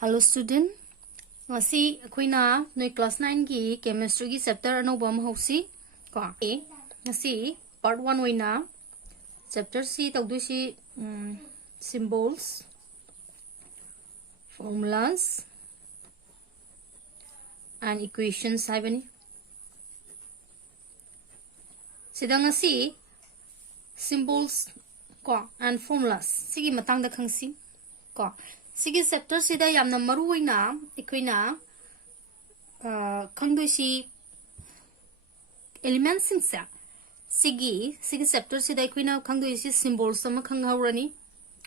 Hello student. Ngasi akoina noi class 9 gi chemistry gi chapter anova ma hosi ko ngasi part 1 oina chapter C tawdusi symbols, formulas and equations haibani sida ngasi symbols ko and formulas sigi matang da khangsi ko sigi chapter sida yamna maru oina ikoina khangdoisi elements singsa sigi chapter sida ikoina khangdoisi symbols sama khanghaurani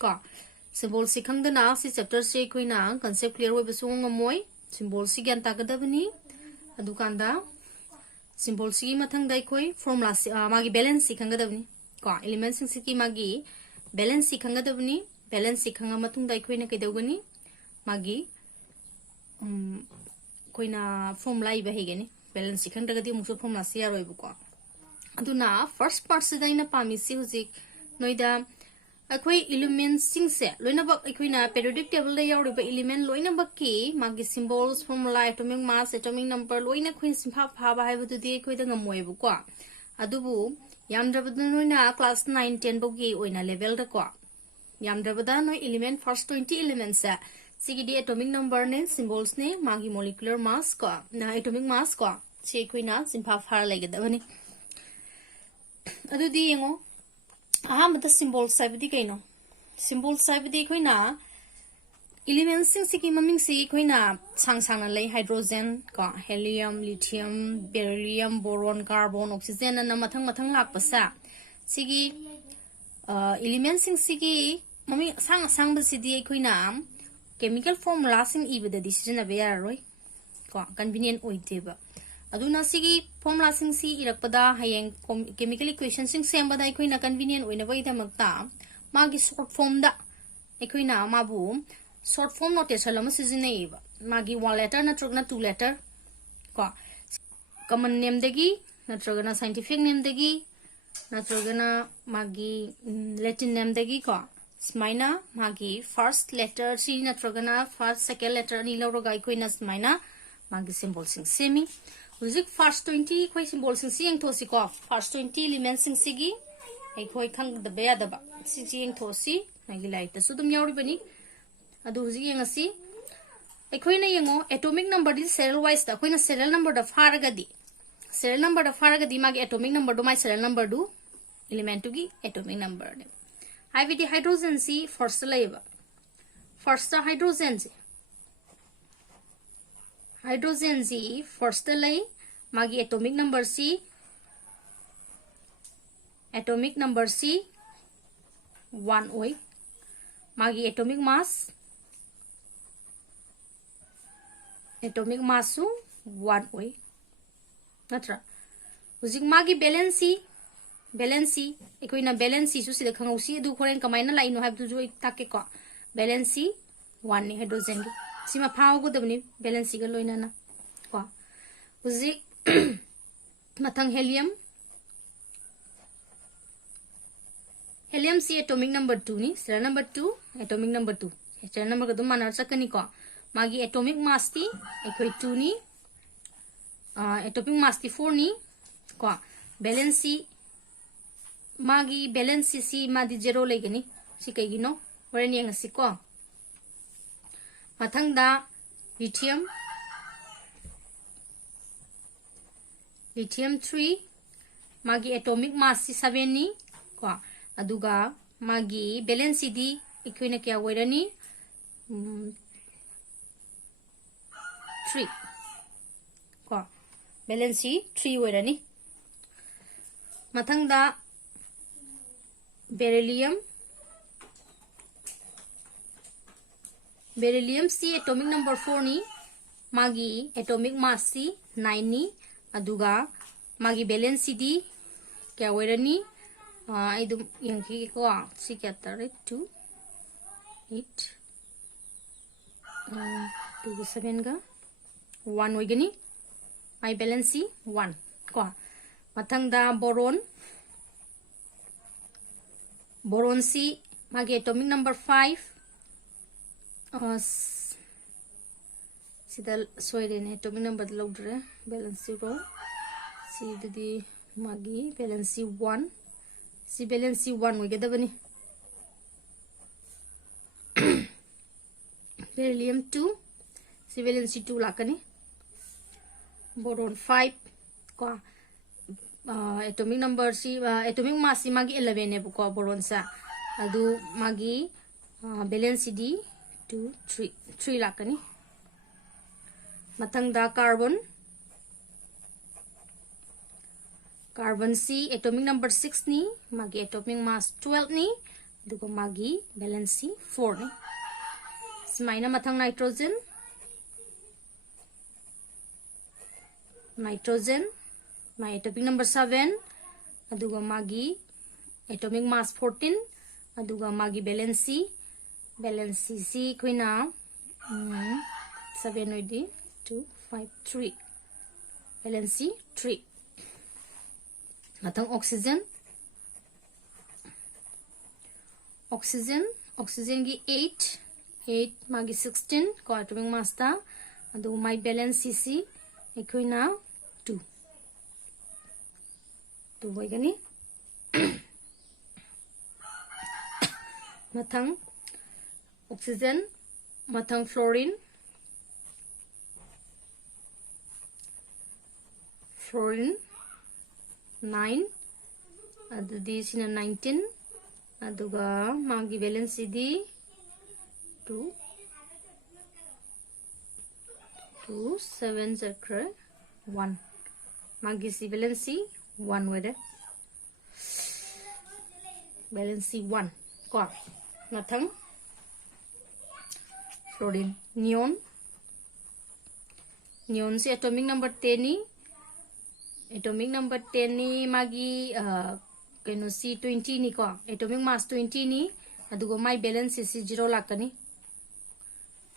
ko symbol si khangdana si chapter se ikoina concept clear oi basu ngamoi symbol si gyan tagadabani adukanda symbol si mathang dai koi formula si magi balance si khangadabani ko elements sing si magi balance si khangadabani balance si khanga matung dai koina kaidawgani magi koina formula iba hegani balance si khangdagadi muso formula si yaroi bu ko aduna first part si daina pami si hujik noida akoi elements sing se loina bak akoina periodic table da yauri ba element loina bak ki magi symbols formula atomic mass atomic number loina khoin simpha pha ba haibu tu di koi da ngamoi bu ko adubu yamdrabadu noina class 9 10 bogi oina level da ko yamdrabada no element first 20 elements sa sigidi atomic number ne symbols ne magi molecular mass ko na atomic mass ko se koina simpha phar laigedabani adu di yengo ahamada symbol saibdi kaino symbol saibdi koina elements sing siki maming si koina sang lay hydrogen ko helium lithium beryllium boron carbon oxygen na mathang lakpasa sigi elements sing siki mami sang basidi koina chemical formula sing ibada decision abya roi ko convenient oiteba aduna sigi formula sing si irakpada hayeng chemical equation sing sembada koina convenient oina bai damakta magi short form da koina mabu short form notation lama sijinaiba magi one letter natrogna two letter ko common name degi natrogna scientific name degi natrogna magi latin name degi ko smaina magi first letter si natrogna first second letter ni loroga koina smaina magi symbol sing semi Uzik first 20 koi symbol sing siang thosi ko first 20 elements sing sigi ai koi khang da beya da ba siang thosi nagi lai ta sudum yauri bani adu uzik yang asi ai koi na yango atomic number di serial wise da koi na serial number da faraga di magi atomic number do my serial number do element to gi atomic number de ai vidi hydrogen si first laiba first hydrogen Z first lay magi atomic number C 1 oi magi atomic mass su 1 oi natra hujik magi balance ekoina balance su sida khangausi du khoren kamaina laino habdu jo takke ko balance 1 ni hydrogen gi sima phao go dabni balance ga loina na ko uzik mathang helium si atomic number 2 ni serial number 2 atomic number 2 serial number ga dum manar sakani ko magi atomic mass ti ekoi 2 ni atomic mass ti 4 ni ko balance magi balance si madi 0 legani si kai gino horen yang si ko mathangda lithium 3 magi atomic mass si 7 ni ko aduga magi balance di ikoina kya wairani 3 ko balance 3 wairani mathangda beryllium si atomic number 4 ni magi atomic mass si 9 ni aduga magi balance di kya wairani idum yang ki ko si kya tare 2 8 2 7 ga 1 oigani my balance 1 ko mathangda boron si magi atomic number 5 sida soirene atomic number logdre balance 0 si didi magi balance 1 si balance 1 oigedabani beryllium 2 si valence 2 lakani boron 5 ko atomic number si atomic mass si magi 11 ne ko boron sa adu magi valence d 2 3 lakani mathang da carbon C atomic number 6 ni magi atomic mass 12 ni dugo magi valence 4 ni smaina mathang nitrogen my atomic number 7 aduga magi atomic mass 14 aduga magi valence C koina 7 oidi 2 5 3 valence 3 matang oxygen gi 8 magi 16 ko atomic mass ta adu my valence C ekoina 2 boy gani matang oxygen matang fluorine 9 adu di sina 19 aduga magi valence di 2 7 zakra 1 magi si valence 1 wede valence 1 ko nathang fluorine neon si atomic number 10 ni magi keno si 20 ni ko atomic mass 20 ni adugo my balance si 0 lakani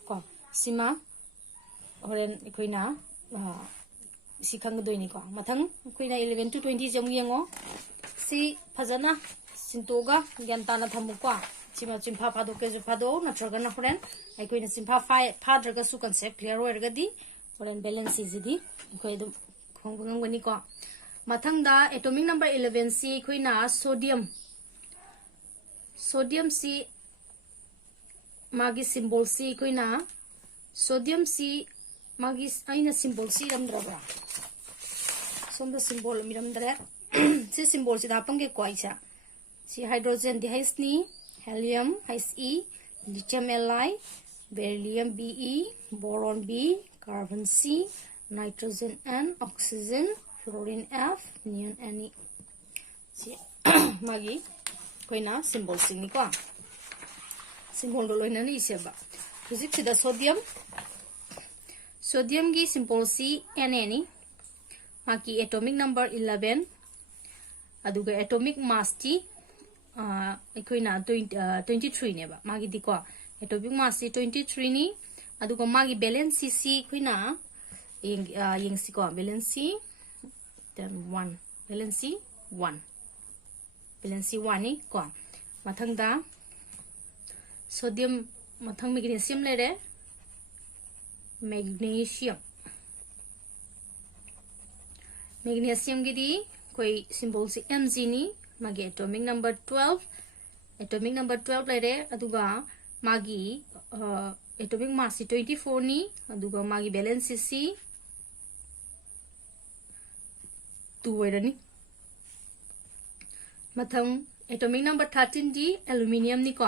ko sima horen ikoina si khangdoi ni ko mathang ikoina 11 to 20 jong yengo si phajana sintoga gyantana thamu ko sima chimpha phado ke ju phado natraga na horen ikoina chimpha phadraga su concept clear hoerga di horen balance ji di ikoi dum khongbang gani ko mathang da atomic number 11 si ikoina sodium si magi symbol si ikoina sodium si magi aina symbol si ramdrabra somda symbol miramdare si symbol si dapange ko aisa si hydrogen dihais ni helium hais e lithium li beryllium be boron b carbon c nitrogen n oxygen fluorine f neon ne si magi koina symbol sing ni ko symbol do loina ni seba physics sida sodium gi symbol si Na ni maki atomic number 11 aduga atomic mass ti ekoina 23 ne ba magi di ko atomic mass si 23 ni aduga magi valence si koina yeng si ko valence then 1 valence 1 ni ko mathang da sodium mathang magnesium lere magnesium gidi koi symbol si Mg ni magi atomic number 12 lere aduga magi atomic mass si 24 ni aduga magi valence si 2 oirani mathang atomic number 13 di aluminium ni ko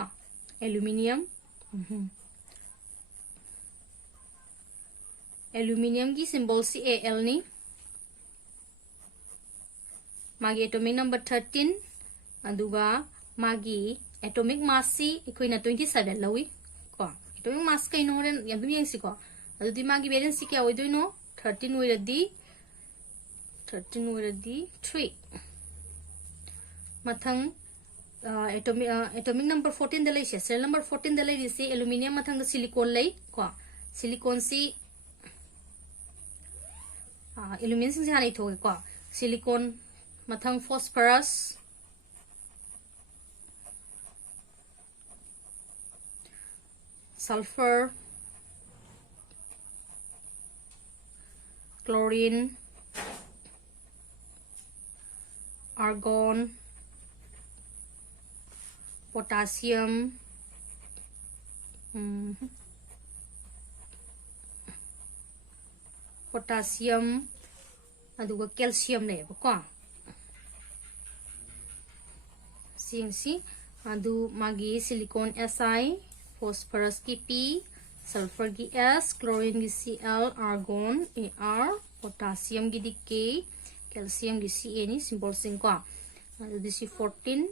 aluminium ki symbol si Al ni magi atomic number 13 aduga magi atomic mass si ikoina 27 lawi ko atomic mass kai no ren yadum yang si ko adudi magi valence kya oidoi no 13 oiradi 3 mathang atomic number 14 dalai cell number 14 dalai si aluminium mathang silicon lai ko silicon si aluminium sing hanai thoge ko silicon mathang phosphorus sulfur chlorine, argon, potassium, potassium, aduga calcium leba ko. Singsi adu magi silicon Si, phosphorus ki P, sulfur ki S, chlorine ki Cl, argon Ar, potassium ki di K, calcium ki Ca ni symbol sing ko. Adu disi 14,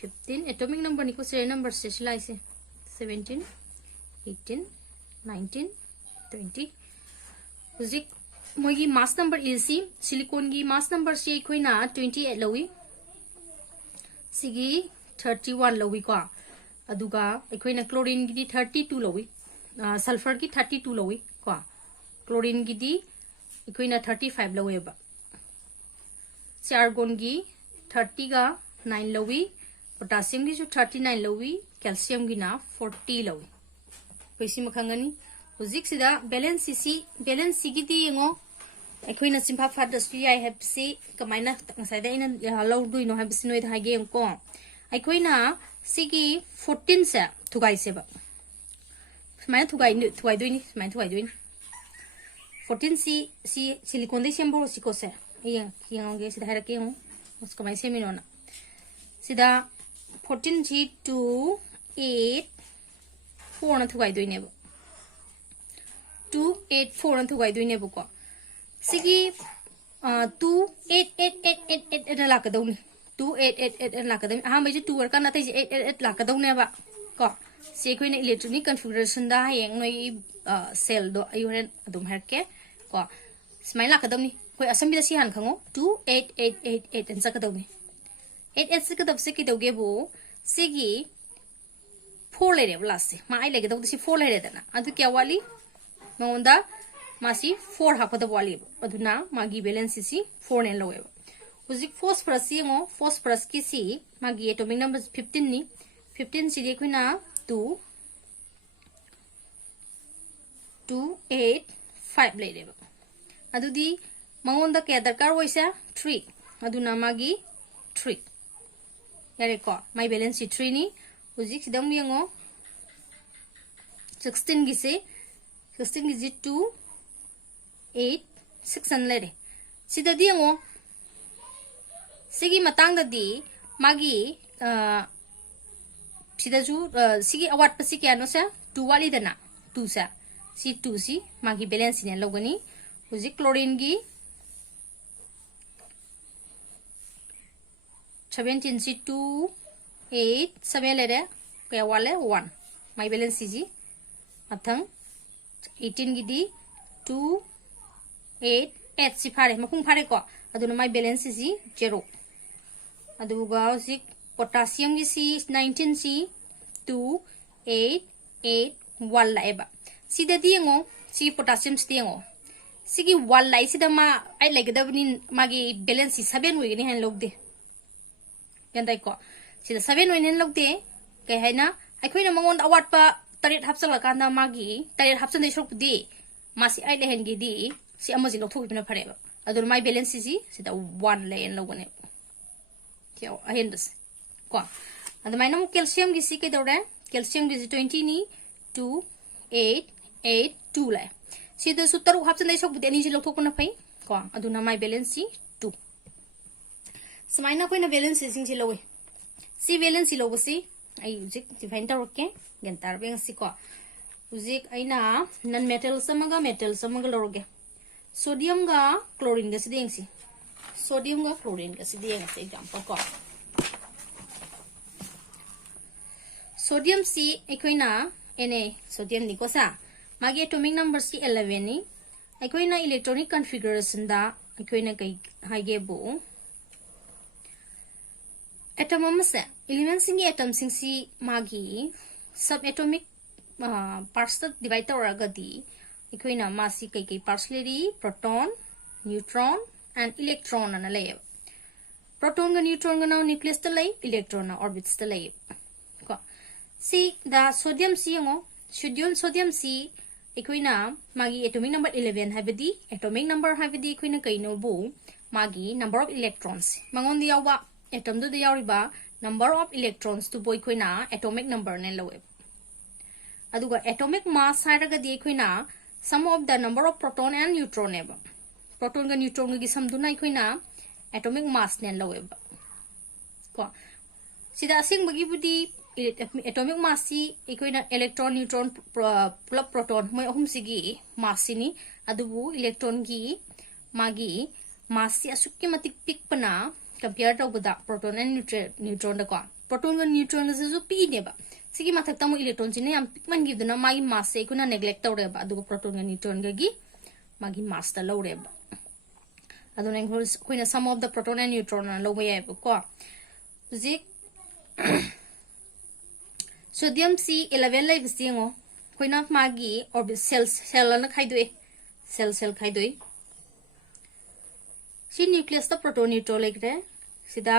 15 atomic number ni ko serial number se silai se 17, 18, 19, 20. Uzik mogi mass number is silicon ki mass number se koina 28 lawi. Sigi 31 lawi ko. Aduga koina chlorine ki di 32 lawi. Sulfur ki 32 lawi ko. Chlorine ki di koina 35 lawi ba. Si argon ki 30 ga 9 lawi. Potassium ki jo 39 lawi. Calcium ki na 40 lawi. Paisi makhangani. Uzik sida balance ki di ngo. Akoina simpa fadas ki I have si kamainangsai da ina law do ino have sinoi da game ko. Akoina sigi 14 sa thugai se ba. Mai thugai do ni mai thugai do ni. 14 si silicon de symbol si ko se. Iya yang ge sida hara ke ngo. Usko mai se minona. Sida 14 G 2 8 4 na thugai do ni ba. 2 8 4 na thugai do ni ba ko. Sigi 2 8 8 8 8 8 la ka dawni 2 8 8 8 la ka dawni ha mai ju 2 war kana tai 8 8 la ka dawne ba ko se koina electronic configuration da hayeng noi cell do ayuren adum herke ko smai la ka dawni koi assembly da si han khango 2 8 8 8 8 an sa ka dawni 8 8 ka daw se ki dawge bo sigi 4 le re plus ma ai le ga daw si 4 le re dana adu kya wali maunda Masi 4 hapada wali aduna magi balance si 4 nen lowe uzik phosphorus si ngo phosphorus ki si magi atomic number 15 ni 15 si de kuina 2 8 5 le de adudi mangonda ke darkar hoisa 3 aduna magi 3 yare ko my balance si 3 ni uzik sidam yango 16 gi se 16 gi 2 8 6 an lere sida di ngo sigi matang da di magi sida ju sigi awat pasi kya no sa 2 wali dana 2 sa si 2 si magi balance ne logani uji chlorine gi 17 si 2 8 7 lere kya wale 1 my balance ji athang 18 gi di 2 8 8 si phare makung phare ko aduna my balance is 0 aduga si potassium gi si 19 si 2 8 8 1 la eba si da di ngo si potassium sti ngo si gi 1 lai si da ma ai like da ni magi balance si 7 wi ni han log de yandai ko si da 7 wi ni log de kai haina ai khoina mangon awat pa tarit hapsal ka na magi tarit hapsan de shok di masi ai le hen gi di si amazi lo thok bina phare ba adur my balance si sida 1 len lo gone kya ahendas ko and my nam calcium gi si ke dore calcium gi 20 ni 2 8 8 2 la sida sutar hap chan dai sok budi ni lo thok na phai ko aduna my balance si 2 smaina ko na balance sing si lo we si balance lo si ai ujik define ta rokke gentar beng si ko ujik aina non metal samaga loroge sodium ga chlorine ga sideng si sodium ga chlorine ga sideng se example ko sodium si ekoina na sodium ni ko sa magi atomic number si 11 ni ekoina electronic configuration da ekoina kai haige bo atom amase element singi atom sing si magi subatomic parts ta divide oraga di ekoina masi kai parts leri proton neutron and electron ana lay proton ga neutron ga now nucleus ta lay electron na orbits ta lay ko see the sodium si ngo sodium si ꯑꯩꯈꯣꯏꯅ ꯃꯥꯒꯤ atomic number 11 ꯍꯥꯏꯕꯗꯤ atomic number ꯍꯥꯏꯕꯗꯤ ꯑꯩꯈꯣꯏꯅ ꯀꯩꯅꯣꯕꯨ ꯃꯥꯒꯤ number of ꯏꯂꯦꯛꯇ꯭ꯔꯣꯟꯁ ꯃꯉꯣꯟꯗ ꯌꯥꯎꯕ ꯑꯦꯇꯝꯗꯨꯗ ꯌꯥꯎꯔꯤꯕ number of ꯏꯂꯦꯛꯇ꯭ꯔꯣꯟꯁꯇꯨꯕꯨ ꯑꯩꯈꯣꯏꯅ ꯑꯦꯇꯣꯃꯤꯛ ꯅꯝꯕꯔꯅ ꯂꯧꯋꯦꯕ ꯑꯗꯨꯒ ꯑꯦꯇꯣꯃꯤꯛ ꯃꯥꯁ ꯍꯥꯏꯔꯒꯗꯤ ꯑꯩꯈꯣꯏꯅ sum of the number of proton and neutron ꯅꯦꯕ proton ꯒ neutron ꯒꯤ sum ꯗꯨꯅ ꯑꯩꯈꯣꯏꯅ atomic mass ꯅꯦ ꯂꯧꯋꯦꯕ ꯀꯣ ꯁꯤꯗ ꯑꯁꯦꯡꯕꯒꯤꯕꯨꯗꯤ atomic mass ꯁꯤ ꯑꯩꯈꯣꯏꯅ electron neutron plus proton ꯃꯣꯏ ꯑꯍꯨꯝꯁꯤꯒꯤ mass ꯁꯤꯅꯤ ꯑꯗꯨꯕꯨ electron ꯒꯤ ꯃꯥꯒꯤ mass ꯁꯤ ꯑꯁꯨꯛꯀꯤ ꯃꯇꯤꯛ ꯄꯤꯛꯄꯅ compare ꯇꯧꯕꯗ proton and neutron ꯗ ꯀꯣ proton ꯒ neutron ꯒꯁꯤꯁꯨ ꯄꯤꯛꯏꯅꯦꯕ सिगी मथक्ता मो इलेक्ट्रॉन सिने याम पिकमन गिदुना मागी मास से कुना नेग्लेक्ट तौरेबा अदुगो प्रोटॉन ग न्यूट्रॉन गगी मागी मास ता लौरेबा अदुना कोइना sum of the proton and neutron ना लौबा यायबा को जी सोडियम सी 11 लाइबसिंगो कोइना मागी ऑर्बिट सेल ना खाइदोए सेल खाइदोए सी न्यूक्लियस ता प्रोटॉन न्यूट्रॉन लेगरे सिदा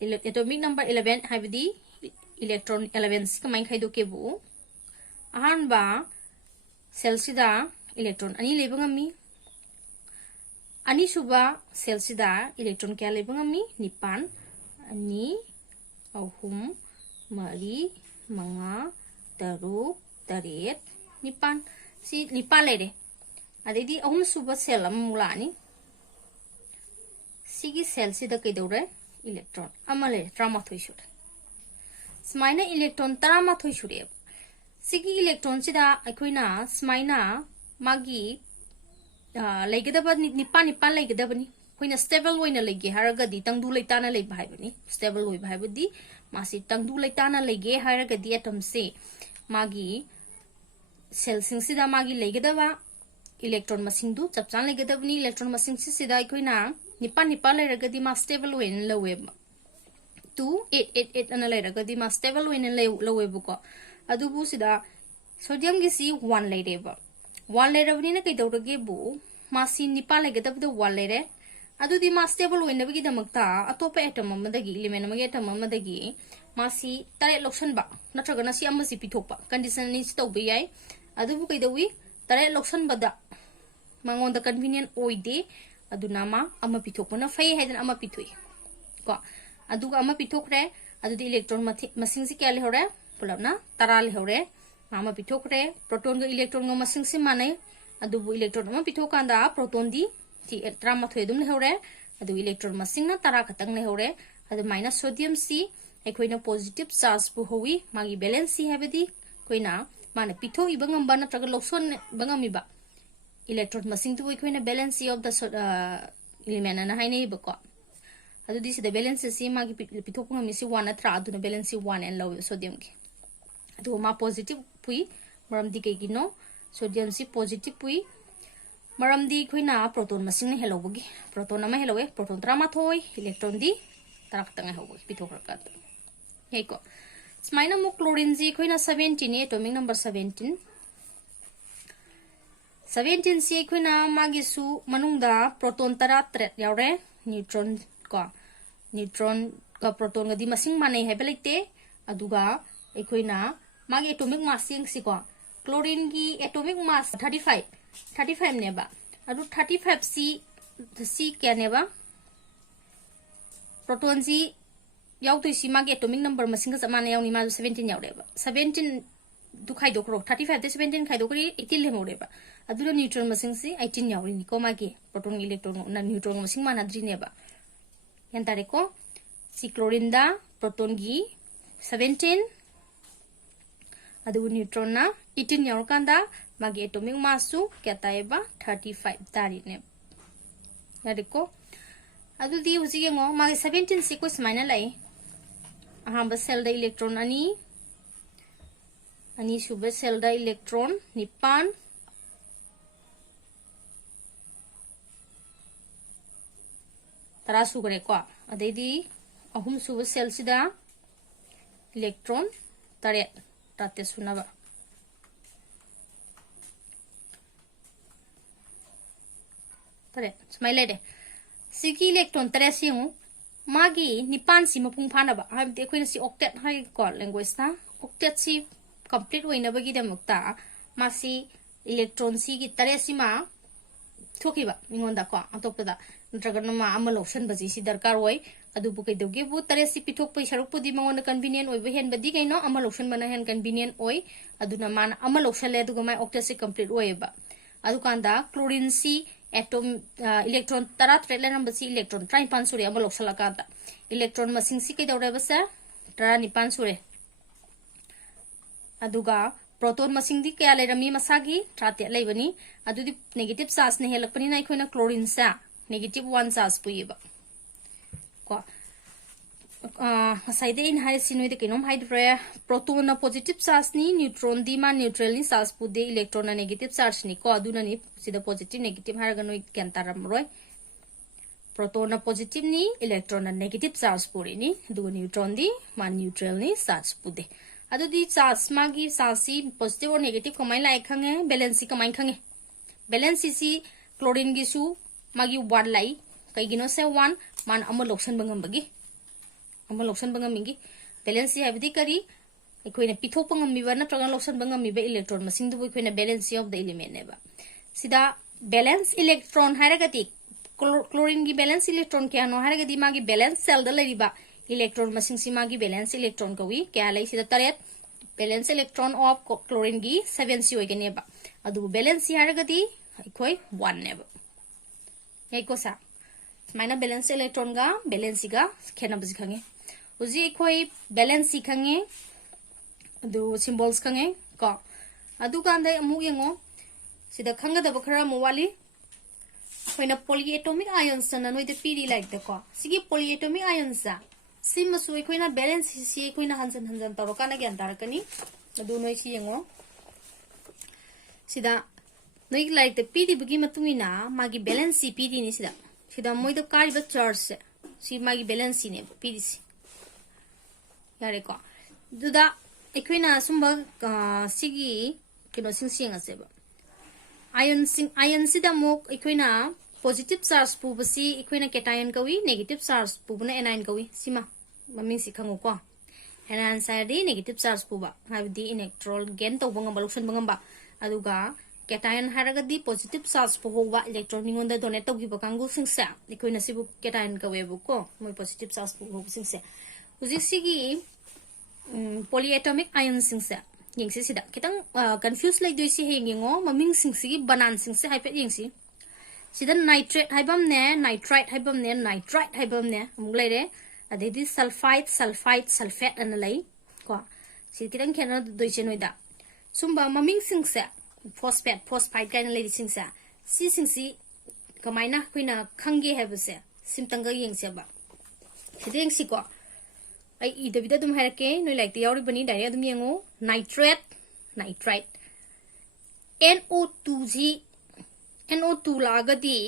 एटॉमिक नंबर 11 हाइबदी इलेक्ट्रॉन 11 से कमाई खाइदो के बो आहान बा सेल सिदा इलेक्ट्रॉन अनि लेबंगमी अनि सुबा सेल सिदा इलेक्ट्रॉन क्या लेबंगमी निपान अनि अहुम मरी मंगा तरुक तरेत निपान सी निपान लेरे अदेदी अहुम सुबा सेल अमुलानी सिगी सेल सिदा कैदौरे इलेक्ट्रॉन अमले ट्रामाथोइ सुरे स्माइना इलेक्ट्रॉन तरामाथोइ सुरे सिगी इलेक्ट्रॉन सिदा अखोइना स्माइना मागी लेगदब निपान लेगदबनी अखोइना स्टेबल ओइना लेगे हारगदी तंगदु लेताना लेबा हाइबनी स्टेबल ओइबा हाइबदी मासी तंगदु लेताना लेगे हारगदी एटम से मागी सेल सिंग सिदा मागी लेगदबा इलेक्ट्रॉन मसिंगदु चपचान लेगदबनी इलेक्ट्रॉन मसिंग सिदा अखोइना निपान लेरगदी मा स्टेबल ओइना लवेबा 2888 अना लेरगदी मा स्टेबल ओइना लवेबको अदुबु सिदा सोडियम गिसी 1 लेरेबा 1 लेरबनिना कैदौरगे बु मासी निपा लेगदबदो 1 लेरे अदुदी मा स्टेबल ओइनबगी दमकता अतोप एटम अमदगी एलिमेंट अमगे एटम अमदगी मासी तरे लोक्सनबा नत्रगना सी अमसी पिथोपा कंडीशन नि तौबे याय अदुबु कैदौवी तरे लोक्सनबदा मंगोंदा कन्वीनियंट ओइदे अदुना मा अमा पिथोपना फै हाइदन अमा पिथोई को अदुगा अमा पिथोखरे अदुदी इलेक्ट्रॉन मसिंग से क्या लेहरे पुलबना तरा लेहरे मामा पिथोखरे प्रोटॉन ग इलेक्ट्रॉन ग मसिंग से माने अदुबु इलेक्ट्रॉन अमा पिथोकांदा प्रोटॉन दी ती ट्रामाथोय दुम लेहरे अदु इलेक्ट्रॉन मसिंग ना तरा खतंग लेहरे अदु माइनस सोडियम सी एकोइना पॉजिटिव चार्ज बु होवी मागी बैलेंस सी हैबदी कोइना माने पिथो इबंगम बना ट्रग लोक्सन बंगमिबा इलेक्ट्रॉन मसिंग तो एकोइना बैलेंस सी ऑफ द एलिमेंट ना हाइने बको अदुदी सिदा बैलेंस सी मागी पिथोकुंग मिसी 1 अथरा अदुना बैलेंस सी 1 एन लो सोडियम के अदु मा पॉजिटिव पुई मरमदी कैगिनो सोडियम सी पॉजिटिव पुई मरमदी खोइना प्रोटॉन मसिंग ने हेलोबगी प्रोटॉन अमा हेलोवे प्रोटॉन ट्रामाथोय इलेक्ट्रॉन दी तराखतंग हेलोबगी पिथोखरका हेको स्माइना मु क्लोरीन जी खोइना 17 एटॉमिक नंबर 17 सी खोइना मागिसु मनुंगदा प्रोटॉन तरा त्रेट यावरे न्यूट्रॉन को न्यूट्रॉन का प्रोटॉन गदी मसिंग माने हेबलेते अदुगा एकोइना मागे एटॉमिक मास सिंग सिको क्लोरीन की एटॉमिक मास 35 नेबा अदु 35 सी क्या नेबा प्रोटॉन जी यावतोय सी मागे एटॉमिक नंबर मसिंग का माने यावनी मा 17 यावरेबा 17 दु खाइदोकरो 35 ते 17 खाइदोकरी 18 लेमोरेबा अदुला न्यूट्रॉन मसिंग सी 18 यावरिनी को मागे प्रोटॉन इलेक्ट्रॉन ना न्यूट्रॉन मसिंग मानाद्री नेबा यंतारेको सी क्लोरीन दा प्रोटॉन गी 17 अदु न्यूट्रॉन ना 18 यावरकांदा मागे एटॉमिक मास सु क्या ताएबा 35 तारिने यारेको अदु दी हुजिगे ngो मागे 17 सी को समाइना लाई अहांबा सेल दा इलेक्ट्रॉन अनि सुबे सेल दा इलेक्ट्रॉन निपान तरा सुगरे को अदेदी अहुम सुब सेल सिदा इलेक्ट्रॉन तरे ताते सुनाबा तरे स्माइले दे सिगी इलेक्ट्रॉन तरे सिउ मागी निपान सी मपुंग फानाबा हाबदे अखोइना सी ऑक्टेट हाइ को लैंग्वेज ता ऑक्टेट सी कंप्लीट होइनबगी दमकता मासी electron si gi tare si ma thoki ba mingon da ko atop da ntragan ma amal option ba ji si darkar oi adu bu kai doge bu tare si pithok pai saruk pu di mangon convenient oi ba hen ba di kai no amal option bana hen convenient oi adu na man amal option le adu ma octet si complete oi ba adu kanda chlorine si atom electron tara thread number si electron 35 sure amal option la kanta electron masing si kai dawre ba sa 19 sure aduga proton masing di kaya lerami masagi 30 leibani adudi negative charge ne helakpani na ikhoina chlorine sa negative 1 charge puiba ko saide in high sinoi de kinom hydre proton na positive charge ni neutron di ma neutral ni charge pu de electron na negative charge ni ko aduna ni sida positive negative haraga noi kantaram roi proton na positive ni electron na negative charge puri ni du neutron di ma neutral ni charge pu de adu di charge magi charge positive or negative kamai lai khange balance kamai khange balance si chlorine gi su magi 1 lai kai gino se 1 man amal option bangam bagi amal option bangam mingi balance habdi kariikoina pithok bangam mi ba na tragan option bangam mi ba electron masing duikoina balance of the element ne ba sida balance electron haragati chlorine gi balance electron kya no haragati magi balance cell da lai ba electron masing si magi balance electron kawi kya lai sida taret balance electron of chlorine gi 7 si oigane ba adu balance haragati ikoi 1 ne ba eko sa maina balance electron ga balance ga khena bji khange uji ikoi balance khange adu symbols khange ko adu kan dai amu yengo sida khanga da bakhara mu wali koina polyatomic ions na noi de piri like da ko sigi polyatomic ions sa sim su koina balance si koina hanjan hanjan taro kana gyan tar kani adu noi si yengo sida noi like the pidi bugi matungina magi balance si pidi ni sida moi do kari ba charge si magi balance ni pidi si yare ko duda ekoina sumba sigi kino sing sing ase ba ion sida mok ekoina positive charge pu basi ekoina cation kawi negative charge pu na anion kawi sima maming si khango ko anion side di negative charge pu ba habdi electron gain to bangam baluksan bangam ba aduga cation haragadi positive charge pu howa electron ningon da donate to giba kangu singsa ekoina sibu cation kawe bu ko moi positive charge pu ho singsa uji sigi polyatomic ion singsa yengsi sida kitang confuse like doi si hengingo maming singsi banan singsi haipe yengsi sida nitrate haibam ne nitrite haibam ne nitrite haibam ne amuk lai re adedi sulfide sulfate an lai ko si kitang khena doi chenoi da sumba maming singsa phosphate kain lai singsa si singsi kamaina kuina khange habse simtanga yengse ba sideng si ko ai ida vida dum harake noi like the yauri bani direct dum yengo nitrate NO2 lagadi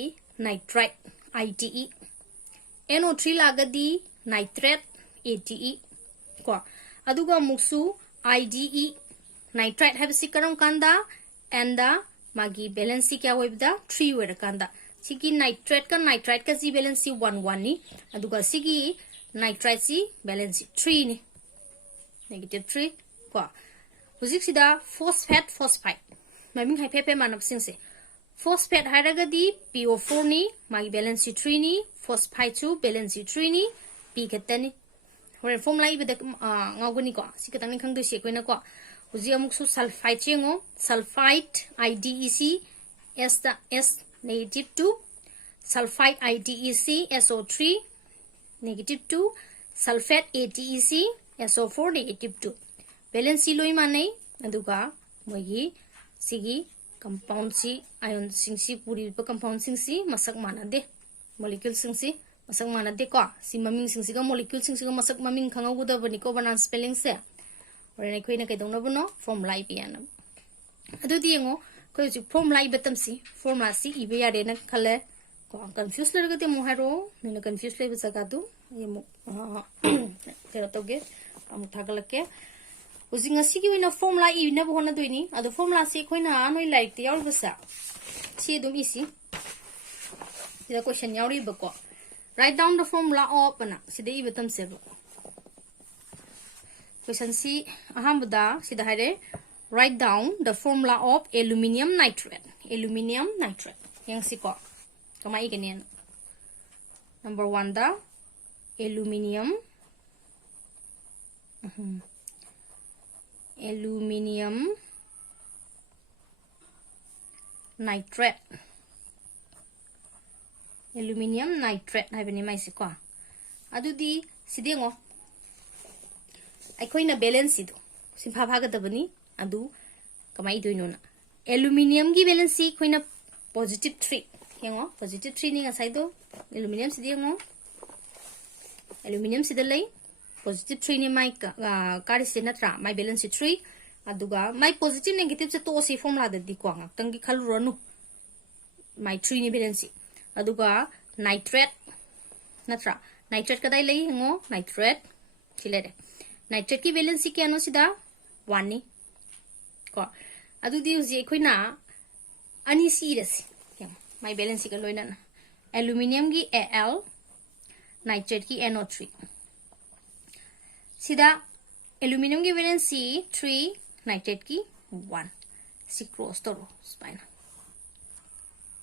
nitrite ITE NO3 lagadi nitrate ATE ko aduga muksu IDE nitrite have sikaram kanda and the magi balance kya hoibda 3 wer kanda sigi nitrate ka si balance 1 ni aduga sigi nitrite si balance 3 ni negative 3 ko uzik sida phosphate maming hai pepe manap singse phosphate haragadi PO4 ni magi balance 3 ni phosphate 2 balance 3 ni p khatani hore formula ibeda ngawgani ko sikatang ni khangdu se koina ko uji amuk su sulfite chengo sulfite IDEC S negative 2 sulfite IDEC SO3 negative 2 sulfate ATEC SO4 negative 2 balance loi manai aduga mogi sigi compound si ion singsi puri pa compound singsi masak manade molecule singsi masak manade ko si maming singsi ga molecule singsi ga masak maming khangagu da bani ko banan spelling se ore ne khoina kai dongna buno formula ipiana adu diengo ko ji formula ibatam si formula si ibe yare na khale ko confuse lerga te moharo ne confuse le jaga du ye mo tero toge am thagalake uzinga sigi wina formula I na bhona doini adu formula se khoina noi like te yaur basa si dum isi ida question yauri bako write down the formula of na sida ibatam se question si ahamda sida hare write down the formula of aluminum nitrate. Aluminum nitrate. Yang siko. Kamai ganyan. Number 1 the aluminum. Aluminum nitrate. Aluminum nitrate hai bani mai siko. Adu di sidengo. Aikoi na balance idu. Simpa bhaga dabani. Adu kamai doino na. Aluminum gi balance koi na positive 3. Yengo positive 3 ni ngasai do. Aluminum sidengo. Aluminum sidalai positive 3 ni mai kari sinatra mai balance 3. Aduga mai positive negative se to si formula da di ko ngakang gi khaluranu. Mai 3 ni balance. Aduga nitrate natra nitrate kadai lai ngo nitrate chilere nitrate ki valence ki ano sida 1 ni ko adu di uji khoina ani si my balance ka loina na aluminum ki Al nitrate ki NO3 sida aluminum ki valence 3 nitrate ki 1 si cross toro spina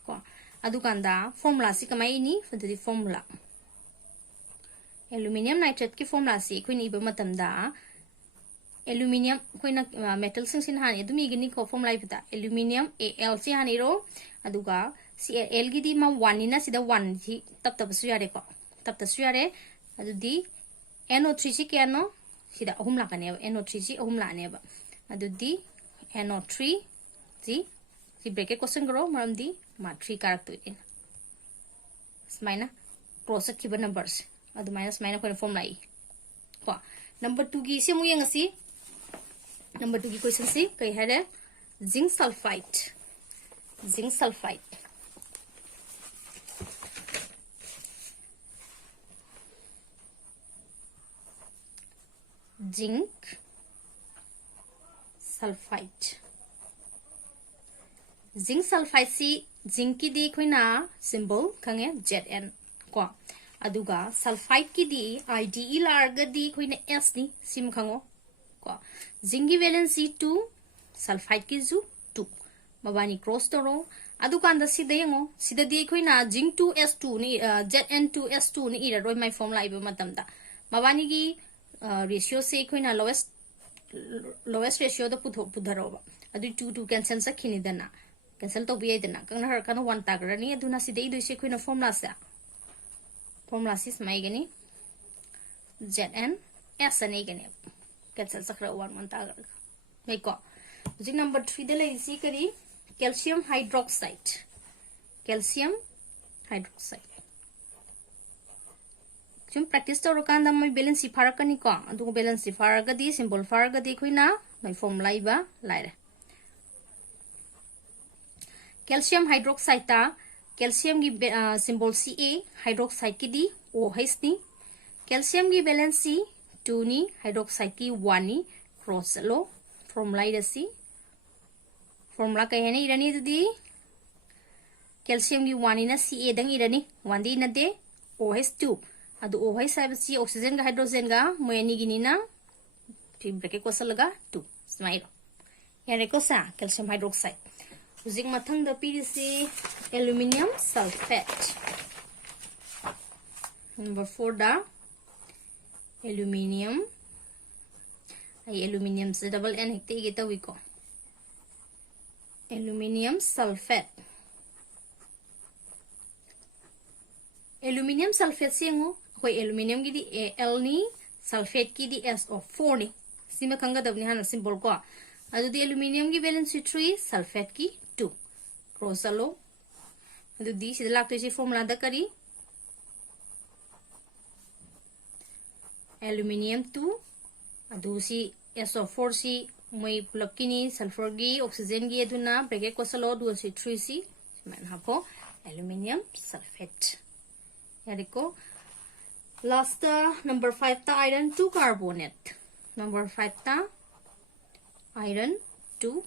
ko adu kanda formula si kamai ni fadri formula aluminum nitrate ki formula si koi ni ba matamda aluminum koi na metal sing sin hani adumi gini ko formula ipata aluminum Al si hani ro aduga si Al gi di ma 1 na sida 1 ji tap tap su yare ko tap tap su yare adu di NO3 si ke ano sida ahum la kane NO3 si ahum la ne ba adu di NO3 ji si bracket question karo maram di ma 3 karak to in smaina cross kiba numbers adu minus minus ko form lai ko number 2 gi se mu yang si number 2 gi question si kai hare zinc sulfide zinc sulfide zinc sulfide zinc sulfide si zinc ki di khoina symbol khange Zn ko aduga sulfide ki di IDE larga di khoina S ni sim khango ko zinc ki valence 2 sulfide ki zu 2 mabani cross toro aduga anda sida yengo sida di khoina zinc 2s2 ni Zn2s2 ni ira roi my formula iba matamda mabani gi ratio se khoina lowest ratio da pudharoba adu 2 cancel sakhini dana cancel to bi dana kang har kana 1 tagrani aduna sidai du se khoina formula is mai gani Zn s ani gani cancel sakra 1 tagra mai ko jing number 3 de lai si kari calcium hydroxide jum practice to rokanda mai balance farakani ko adu balance faraga di symbol faraga di khoina mai formula iba laire calcium hydroxide ta calcium gi symbol Ca hydroxide ki di OH ni calcium gi balance 2 ni hydroxide ki 1 ni cross lo formula ida si formula kay ni irani di calcium gi 1 ni na Ca dang irani 1 di na de OH2 adu OH sai si oxygen ga hydrogen ga moyani gi ni na fi bracket ko salaga 2 smile yare ko sa calcium hydroxide using mathang da PDC aluminum sulfate number 4 da aluminum se double n hekte geta wiko aluminum sulfate singo hoi aluminum gi di Al ni sulfate ki di SO4 ni sima khanga dabni hana symbol ko adu di aluminum gi valence 3 sulfate ki 2 cross alo adu di sida lakte si formula da kari aluminum 2 adu si SO4 si moi plug kini sulfur gi oxygen gi aduna bracket ko salo du si 3 si man hapo aluminum sulfate yariko last number 5 ta iron 2 carbonate number 5 ta iron 2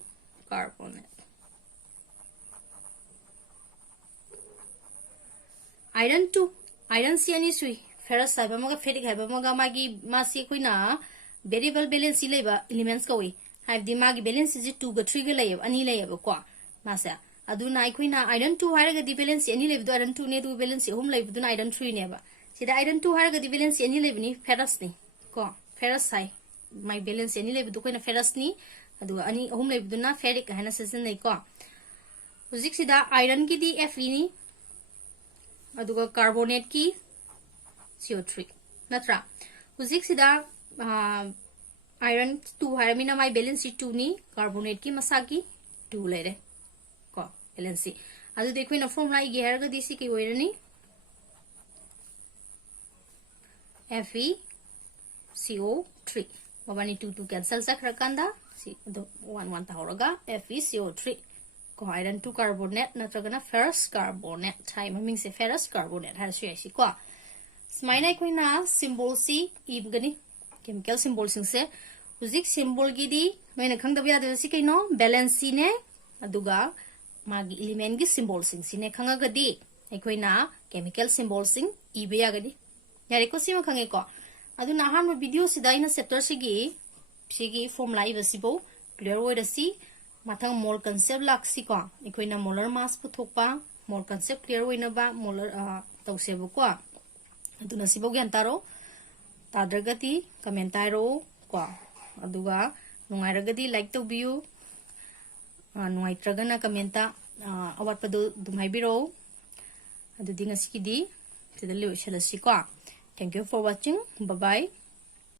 carbonate iron 2 iron si ani sui ferrous saiba maga ferric haiba maga magi masi koina variable balance leba elements ka wi हाइबदी मागी balance से 2 ग 3 ग लेब अनि लेब को मासे अदुना आइखोइना iron 2 हारगदी balance अनि लेबदो iron 2 ने दु बैलेंस हम लेबदुना आयरन 3 नेबा सिदा आयरन 2 हारगदी बैलेंस अनि लेबनी फेरस नि को फेरस हाय माई बैलेंस अनि लेबदु कोइना फेरस नि अदु अनि हम लेबदुना फेरिक हाना सिजन नै को हुजिक सिदा आयरन की दी Fe नि अदुगा कार्बोनेट की CO3 नत्रा हुजिक सिदा आयरन 2 हारमिना माई बैलेंस 2 नि कार्बोनेट की मसा की 2 लेरे को बैलेंस अदु देखो इन फॉर्मूला इगे हारगदी सि की ओइरनी Fe CO3 मबानी 2 2 कैंसिल सखरकांदा सि 1 1 तावरगा Fe CO3 को आयरन 2 कार्बोनेट नत्रगना फेरस कार्बोनेट हाय ममिंग से फेरस कार्बोनेट हाय सि को स्माइना कोइना सिंबल सी इबगनी केमिकल सिंबल सिंसे हुजिक सिंबल गिदी मैंने खंगदब याद सि कइनो बैलेंस सी ने अदुगा मागी एलिमेंट की सिंबल सिंग सिने खंगगदी अखोइना केमिकल सिंबल सिंग इबे यागदी यारे को सिम खंगे को अदुना हाम वीडियो सिदा इन चैप्टर सिगी फॉर्मूला इबसिबो क्लियर ओइरसी माथंग मोल कांसेप्ट लाक्सी को अखोइना मोलर मास पुथोकपा मोल कांसेप्ट क्लियर ओइनबा मोलर तौसेबो को अदुना सिबो ग्यान तारो ताद्रगति कमेंट तारो को अदुगा नुंगाइरगदी लाइक तौबियु नुंगाइत्रगना कमेंटा अवाटपदो दुमाइबिरो अदुदि ngasikiदी सिदा लोइसलसी को thank you for watching bye bye